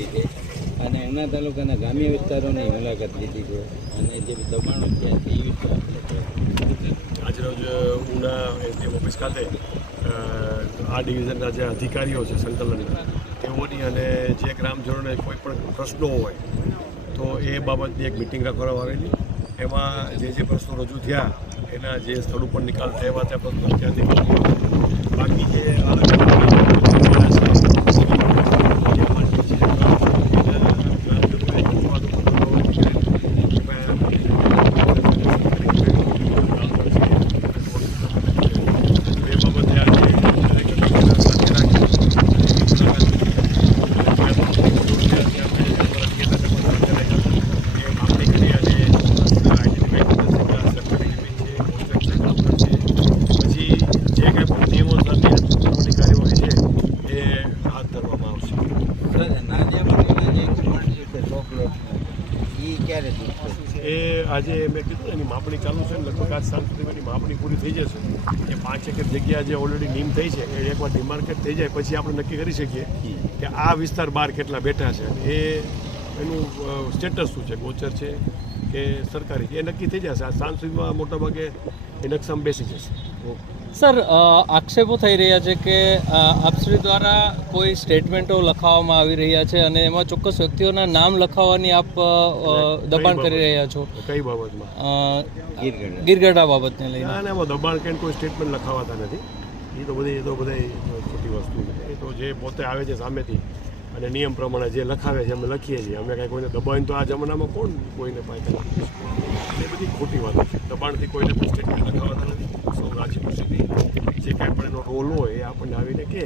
કરી છે અને ઉના તાલુકાના ગ્રામ્ય વિસ્તારોની મુલાકાત લીધી છે. અને જે દબાણો થયા છે, એ વિસ્તાર આજરોજ ઉના એસડીએમ ઓફિસ ખાતે આ ડિવિઝનના જે અધિકારીઓ છે સંકલન, તેઓની અને જે ગ્રામજનોને કોઈ પણ પ્રશ્નો હોય, તો એ બાબતની એક મિટિંગ રાખવામાં આવેલી. એમાં જે જે પ્રશ્નો રજૂ થયા, એના જે સ્થળ ઉપર નિકાલ થયા હતા પ્રશ્નો. બાકી જે અલગ અલગ જે પણ છે, એ બાબતે આજે પછી જે કંઈ પણ નિયમો સાથે કાનૂની કાર્યવાહી છે એ હાથ ધરવામાં આવશે સર નાદિયાપટ્ટીના જે કમાન્ડ છે ચોકલેટ એ ક્યારે એ આજે મેં કીધું એની માપણી ચાલુ છે ને, લગભગ આજ સાંજ સુધીમાં એની માપણી પૂરી થઈ જશે. એ પાંચ એકર જગ્યા જે ઓલરેડી નીમ થઈ છે, એ એકવાર ડિમાર્કેટ થઈ જાય, પછી આપણે નક્કી કરી શકીએ કે આ વિસ્તાર બહાર કેટલા બેઠા છે. એ એનું સ્ટેટસ શું છે? ગોચર છે? કે સરકારી એ નક્કી થઈ જશે. આ સાંજ સુધીમાં મોટાભાગે એ નકશામાં બેસી જશે. સર આક્ષેપો થઈ રહ્યા છે કે આપશ્રી દ્વારા કોઈ સ્ટેટમેન્ટો લખાવવામાં આવી રહ્યા છે અને એમાં ચોક્કસ વ્યક્તિઓના નામ લખાવવાની આપ દબાણ કરી રહ્યા છો? કઈ બાબતમાં? ગીરગઢ. બાબતને લઈને. ના ના એમાં દબાણ કે કોઈ સ્ટેટમેન્ટ લખાવાતા નથી. એ તો બધી એ તો બધા ખોટી વસ્તુ એ તો જે પોતે આવે છે સામેથી અને નિયમ પ્રમાણે જે લખાવે છે અમે લખીએ છીએ. અમે કાંઈ કોઈને દબાણ તો આ જમાનામાં કોણ કોઈને પાસે એ બધી ખોટી વાતો છે. દબાણથી કોઈને પણ સ્ટેટમેન્ટ લખાવાતા નથી. સૌ રાજી જે કાંઈ પણ એનો રોલ હોય એ આપણને આવીને કહે.